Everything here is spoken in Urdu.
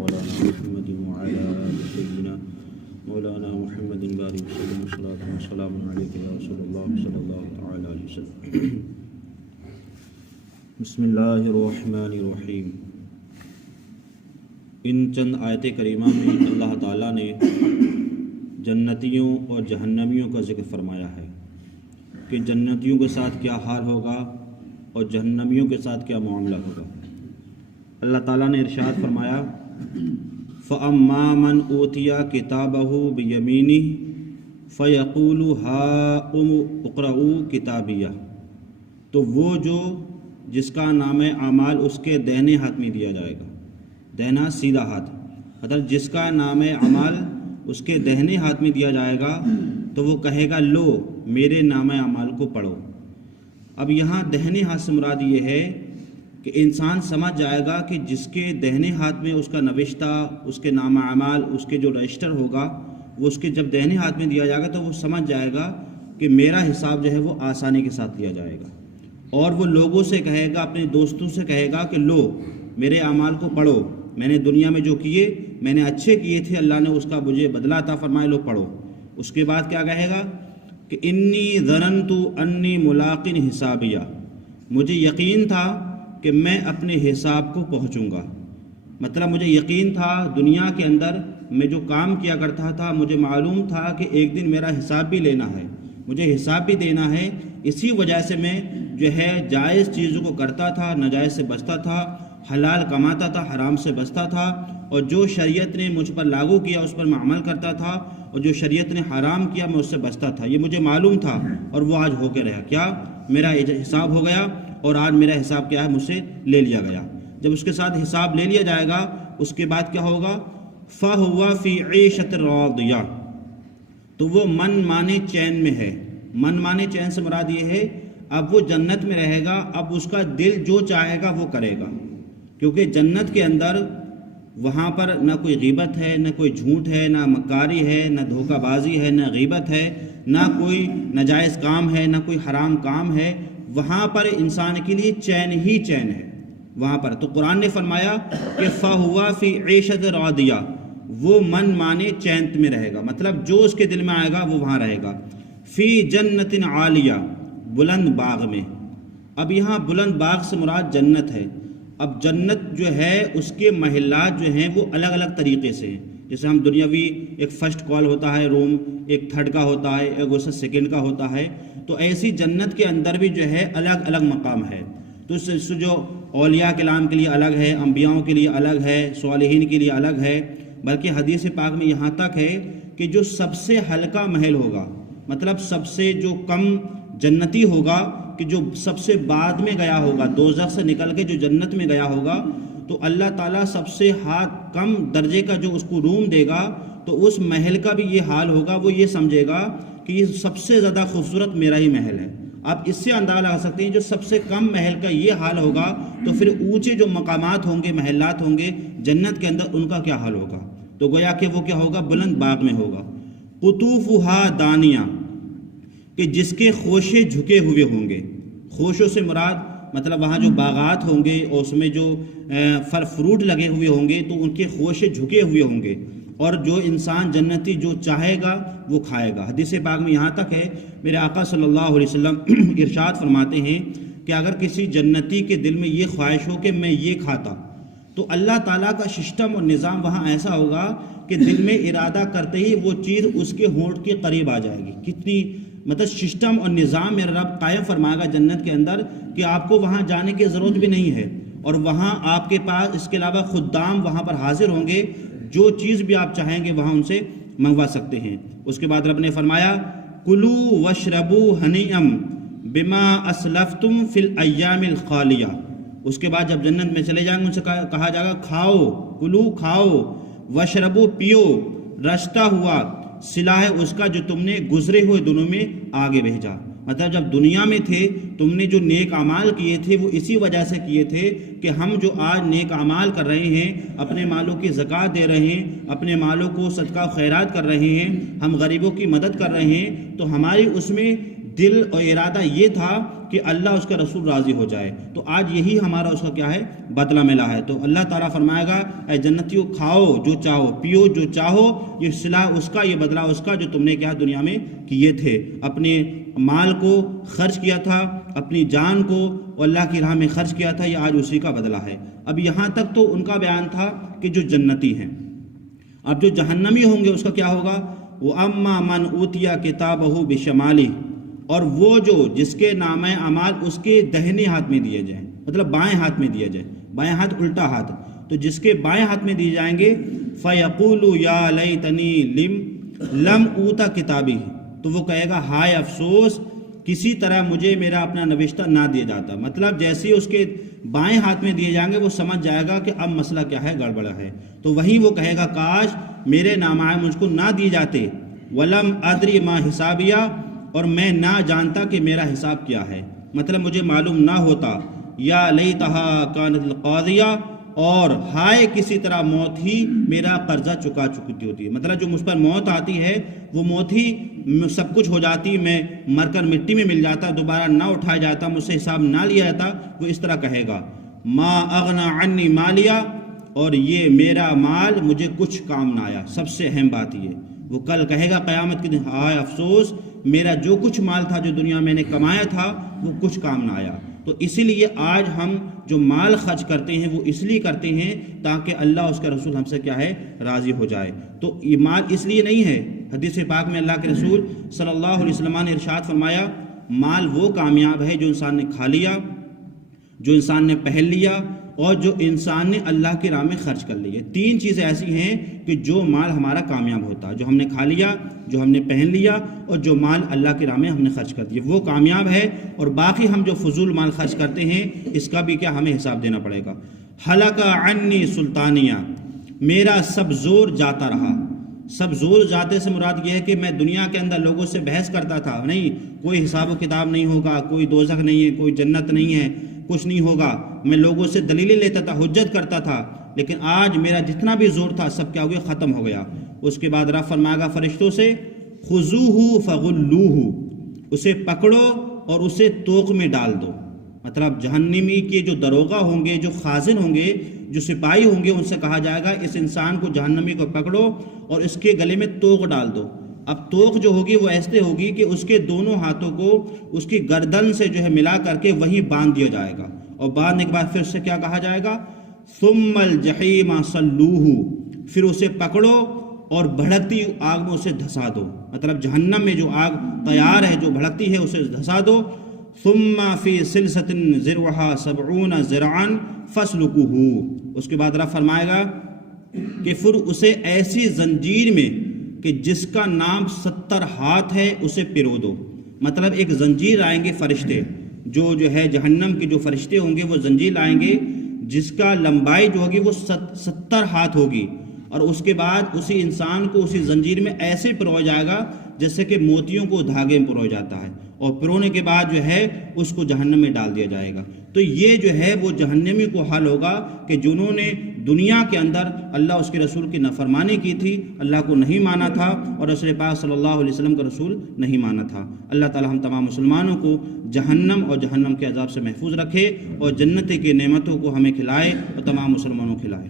مولانا محمد وعلى آل سيدنا مولانا محمد بارك وسلم والصلاة والسلام عليك يا رسول الله صلى الله تعالى عليه وسلم. بسم اللہ الرحمن الرحیم. ان چند آیت کریمہ میں اللہ تعالیٰ نے جنتیوں اور جہنمیوں کا ذکر فرمایا ہے کہ جنتیوں کے ساتھ کیا حال ہوگا اور جہنمیوں کے ساتھ کیا معاملہ ہوگا. اللہ تعالیٰ نے ارشاد فرمایا فَأَمَّا مَنْ أُوتِيَ كِتَابَهُ بِيَمِينِهِ فَيَقُولُ هَاؤُمُ اقْرَءُوا کتابیہ. تو وہ جو جس کا نام اعمال اس کے دہنے ہاتھ میں دیا جائے گا. دہنا سیدھا ہاتھ، مطلب جس کا نام اعمال اس کے دہنے ہاتھ میں دیا جائے گا تو وہ کہے گا لو میرے نام اعمال کو پڑھو. اب یہاں دہنے ہاتھ سے مراد یہ ہے کہ انسان سمجھ جائے گا کہ جس کے دہنے ہاتھ میں اس کا نوشتہ، اس کے نام اعمال، اس کے جو رجسٹر ہوگا وہ اس کے جب دہنے ہاتھ میں دیا جائے گا تو وہ سمجھ جائے گا کہ میرا حساب جو ہے وہ آسانی کے ساتھ لیا جائے گا. اور وہ لوگوں سے کہے گا، اپنے دوستوں سے کہے گا کہ لو میرے اعمال کو پڑھو، میں نے دنیا میں جو کیے میں نے اچھے کیے تھے، اللہ نے اس کا مجھے بدلہ عطا فرمائے، لو پڑھو. اس کے بعد کیا کہے گا کہ انی ظننت انی ملاق حسابیہ، مجھے یقین تھا کہ میں اپنے حساب کو پہنچوں گا. مطلب مجھے یقین تھا دنیا کے اندر میں جو کام کیا کرتا تھا مجھے معلوم تھا کہ ایک دن میرا حساب بھی لینا ہے، مجھے حساب بھی دینا ہے. اسی وجہ سے میں جو ہے جائز چیزوں کو کرتا تھا، ناجائز سے بچتا تھا، حلال کماتا تھا، حرام سے بچتا تھا، اور جو شریعت نے مجھ پر لاگو کیا اس پر میں عمل کرتا تھا، اور جو شریعت نے حرام کیا میں اس سے بچتا تھا. یہ مجھے معلوم تھا اور وہ آج ہو کے رہا. کیا میرا حساب ہو گیا اور آج میرا حساب کیا ہے مجھ سے لے لیا گیا. جب اس کے ساتھ حساب لے لیا جائے گا اس کے بعد کیا ہوگا فَهُوَ فِي عِيشَةٍ رَاضِيَةٍ، تو وہ من مانے چین میں ہے. من مانے چین سے مراد یہ ہے اب وہ جنت میں رہے گا، اب اس کا دل جو چاہے گا وہ کرے گا. کیونکہ جنت کے اندر وہاں پر نہ کوئی غیبت ہے، نہ کوئی جھوٹ ہے، نہ مکاری ہے، نہ دھوکہ بازی ہے، نہ غیبت ہے، نہ کوئی ناجائز کام ہے، نہ کوئی حرام کام ہے. وہاں پر انسان کے لیے چین ہی چین ہے وہاں پر. تو قرآن نے فرمایا کہ فَهُوَ فِي عِيشَةٍ رَاضِيَةٍ، وہ من مانے چین میں رہے گا، مطلب جو اس کے دل میں آئے گا وہ وہاں رہے گا. فی جنت عالیہ، بلند باغ میں. اب یہاں بلند باغ سے مراد جنت ہے. اب جنت جو ہے اس کے محلات جو ہیں وہ الگ الگ طریقے سے ہیں. جیسے ہم دنیاوی ایک فرسٹ کال ہوتا ہے روم، ایک تھرڈ کا ہوتا ہے، ایک دوسرا سیکنڈ کا ہوتا ہے. تو ایسی جنت کے اندر بھی جو ہے الگ الگ مقام ہے. تو اس سے جو اولیاء کلام کے لیے الگ ہے، انبیاؤں کے لیے الگ ہے، صالحین کے لیے الگ ہے. بلکہ حدیث پاک میں یہاں تک ہے کہ جو سب سے ہلکا محل ہوگا، مطلب سب سے جو کم جنتی ہوگا، کہ جو سب سے بعد میں گیا ہوگا، دوزخ سے نکل کے جو جنت میں گیا ہوگا، تو اللہ تعالیٰ سب سے کم درجے کا جو اس کو روم دے گا تو اس محل کا بھی یہ حال ہوگا. وہ یہ سمجھے گا کہ یہ سب سے زیادہ خوبصورت میرا ہی محل ہے. آپ اس سے اندازہ لگا سکتے ہیں جو سب سے کم محل کا یہ حال ہوگا تو پھر اونچے جو مقامات ہوں گے، محلات ہوں گے جنت کے اندر، ان کا کیا حال ہوگا. تو گویا کہ وہ کیا ہوگا، بلند باغ میں ہوگا. قطوفہا دانیہ، کہ جس کے خوشے جھکے ہوئے ہوں گے. خوشوں سے مراد مطلب وہاں جو باغات ہوں گے اور اس میں جو پھل فروٹ لگے ہوئے ہوں گے تو ان کے خوشے جھکے ہوئے ہوں گے، اور جو انسان جنتی جو چاہے گا وہ کھائے گا. حدیث پاک میں یہاں تک ہے میرے آقا صلی اللہ علیہ وسلم ارشاد فرماتے ہیں کہ اگر کسی جنتی کے دل میں یہ خواہش ہو کہ میں یہ کھاتا، تو اللہ تعالیٰ کا سسٹم اور نظام وہاں ایسا ہوگا کہ دل میں ارادہ کرتے ہی وہ چیز اس کے ہونٹ کے قریب آ جائے گی. کتنی مطلب سسٹم اور نظام میرا رب قائم فرمائے گا جنت کے اندر کہ آپ کو وہاں جانے کی ضرورت بھی نہیں ہے، اور وہاں آپ کے پاس اس کے علاوہ خدام وہاں پر حاضر ہوں گے، جو چیز بھی آپ چاہیں گے وہاں ان سے منگوا سکتے ہیں. اس کے بعد رب نے فرمایا کلوا واشربوا ہنیئا بما اسلفتم فی الایام الخالیہ. اس کے بعد جب جنت میں چلے جائیں گے ان سے کہا جائے گا کھاؤ، کلو کھاؤ، واشربوا پیو، رشتہ ہوا صلہ ہے اس کا جو تم نے گزرے ہوئے دنوں میں آگے بھیجا. مطلب جب دنیا میں تھے تم نے جو نیک اعمال کیے تھے وہ اسی وجہ سے کیے تھے کہ ہم جو آج نیک اعمال کر رہے ہیں، اپنے مالوں کی زکوٰۃ دے رہے ہیں، اپنے مالوں کو صدقہ و خیرات کر رہے ہیں، ہم غریبوں کی مدد کر رہے ہیں، تو ہماری اس میں دل اور ارادہ یہ تھا کہ اللہ اس کا رسول راضی ہو جائے، تو آج یہی ہمارا اس کا کیا ہے بدلہ ملا ہے۔ تو اللہ تعالیٰ فرمائے گا اے جنتیوں کھاؤ جو چاہو، پیو جو چاہو، یہ صلہ اس کا، یہ بدلہ اس کا جو تم نے کیا دنیا میں کیے تھے، اپنے مال کو خرچ کیا تھا، اپنی جان کو اللہ کی راہ میں خرچ کیا تھا، یہ آج اسی کا بدلہ ہے۔ اب یہاں تک تو ان کا بیان تھا کہ جو جنتی ہیں، اب جو جہنمی ہوں گے اس کا کیا ہوگا؟ وَأَمَّا مَنْ أُوتِيَ كِتَابَهُ بِشَمَالِهِ، اور وہ جو جس کے نامہ اعمال اس کے دہنے ہاتھ میں دیے جائیں، مطلب بائیں ہاتھ میں دیا جائے، بائیں ہاتھ الٹا ہاتھ، تو جس کے بائیں ہاتھ میں دیے جائیں گے فَيَقُولُ يَا لَيْتَنِي لَمْ أُوتَ كِتَابِهِ، تو وہ کہے گا ہائے افسوس، کسی طرح مجھے میرا اپنا نوشتہ نہ دیا جاتا۔ مطلب جیسے ہی اس کے بائیں ہاتھ میں دیے جائیں گے وہ سمجھ جائے گا کہ اب مسئلہ کیا ہے، گڑبڑا ہے، تو وہیں وہ کہے گا کاش میرے نامہ مجھ کو نہ دیے جاتے۔ وَلَمْ أَدْرِ مَا حِسَابِيَهْ، اور میں نہ جانتا کہ میرا حساب کیا ہے، مطلب مجھے معلوم نہ ہوتا۔ یا لیتہا کانت القاضیہ، اور ہائے کسی طرح موت ہی میرا قرضہ چکا چکی ہوتی ہے، مطلب جو مجھ پر موت آتی ہے وہ موت ہی سب کچھ ہو جاتی، میں مر کر مٹی میں مل جاتا، دوبارہ نہ اٹھایا جاتا، مجھ سے حساب نہ لیا جاتا، وہ اس طرح کہے گا۔ ما اغنا عنی مالیہ، اور یہ میرا مال مجھے کچھ کام نہ آیا، سب سے اہم بات یہ، وہ کل کہے گا قیامت کے دن ہائے افسوس، میرا جو کچھ مال تھا جو دنیا میں نے کمایا تھا وہ کچھ کام نہ آیا۔ تو اسی لیے آج ہم جو مال خرچ کرتے ہیں وہ اس لیے کرتے ہیں تاکہ اللہ اس کا رسول ہم سے کیا ہے راضی ہو جائے۔ تو یہ مال اس لیے نہیں ہے، حدیث پاک میں اللہ کے رسول صلی اللہ علیہ وسلم نے ارشاد فرمایا مال وہ کامیاب ہے جو انسان نے کھا لیا، جو انسان نے پہن لیا، اور جو انسان نے اللہ کی راہ میں خرچ کر لیا۔ تین چیزیں ایسی ہیں کہ جو مال ہمارا کامیاب ہوتا ہے، جو ہم نے کھا لیا، جو ہم نے پہن لیا، اور جو مال اللہ کی راہ میں ہم نے خرچ کر دیا، وہ کامیاب ہے۔ اور باقی ہم جو فضول مال خرچ کرتے ہیں اس کا بھی کیا ہمیں حساب دینا پڑے گا۔ ہلک عنی سلطانیہ، میرا سب زور جاتا رہا۔ سب زور جاتے سے مراد یہ ہے کہ میں دنیا کے اندر لوگوں سے بحث کرتا تھا، نہیں کوئی حساب و کتاب نہیں ہوگا، کوئی دوزخ نہیں ہے، کوئی جنت نہیں ہے، کچھ نہیں ہوگا، میں لوگوں سے دلیلیں لیتا تھا، حجت کرتا تھا، لیکن آج میرا جتنا بھی زور تھا سب کیا ہو گیا، ختم ہو گیا۔ اس کے بعد رب فرمائے گا فرشتوں سے خذوہ فغلوہ، اسے پکڑو اور اسے توق میں ڈال دو۔ مطلب جہنمی کے جو دروغہ ہوں گے، جو خازن ہوں گے، جو سپاہی ہوں گے، ان سے کہا جائے گا اس انسان کو، جہنمی کو پکڑو اور اس کے گلے میں توق ڈال دو۔ اب توق جو ہوگی وہ ایسے ہوگی کہ اس کے دونوں ہاتھوں کو اس کی گردن سے جو ہے ملا کر کے وہیں باندھ دیا جائے گا، اور باندھنے کے بعد پھر اس سے کیا کہا جائے گا، ثم الجحیم صلوہ، پھر اسے پکڑو اور بھڑکتی آگ میں اسے دھسا دو۔ مطلب جہنم میں جو آگ تیار ہے، جو بھڑکتی ہے، اسے دھسا دو۔ ثم فی سلسلۃ ذرعها 70 ذراعا فاسلکوہ، اس کے بعد رب فرمائے گا کہ پھر اسے ایسی زنجیر میں کہ جس کا نام 70 ہاتھ ہے اسے پرو دو۔ مطلب ایک زنجیر لائیں گے فرشتے، جو ہے جہنم کے جو فرشتے ہوں گے وہ زنجیر لائیں گے جس کا لمبائی جو ہوگی وہ 70 ہاتھ ہوگی، اور اس کے بعد اسی انسان کو اسی زنجیر میں ایسے پرویا جائے گا جیسے کہ موتیوں کو دھاگے میں پرویا جاتا ہے، اور پرونے کے بعد جو ہے اس کو جہنم میں ڈال دیا جائے گا۔ تو یہ جو ہے وہ جہنمی کو حال ہوگا کہ جنہوں نے دنیا کے اندر اللہ اس کے رسول کی نافرمانی کی تھی، اللہ کو نہیں مانا تھا، اور رسول پاک صلی اللہ علیہ وسلم کا رسول نہیں مانا تھا۔ اللہ تعالی ہم تمام مسلمانوں کو جہنم اور جہنم کے عذاب سے محفوظ رکھے، اور جنت کی نعمتوں کو ہمیں کھلائے اور تمام مسلمانوں کو کھلائے۔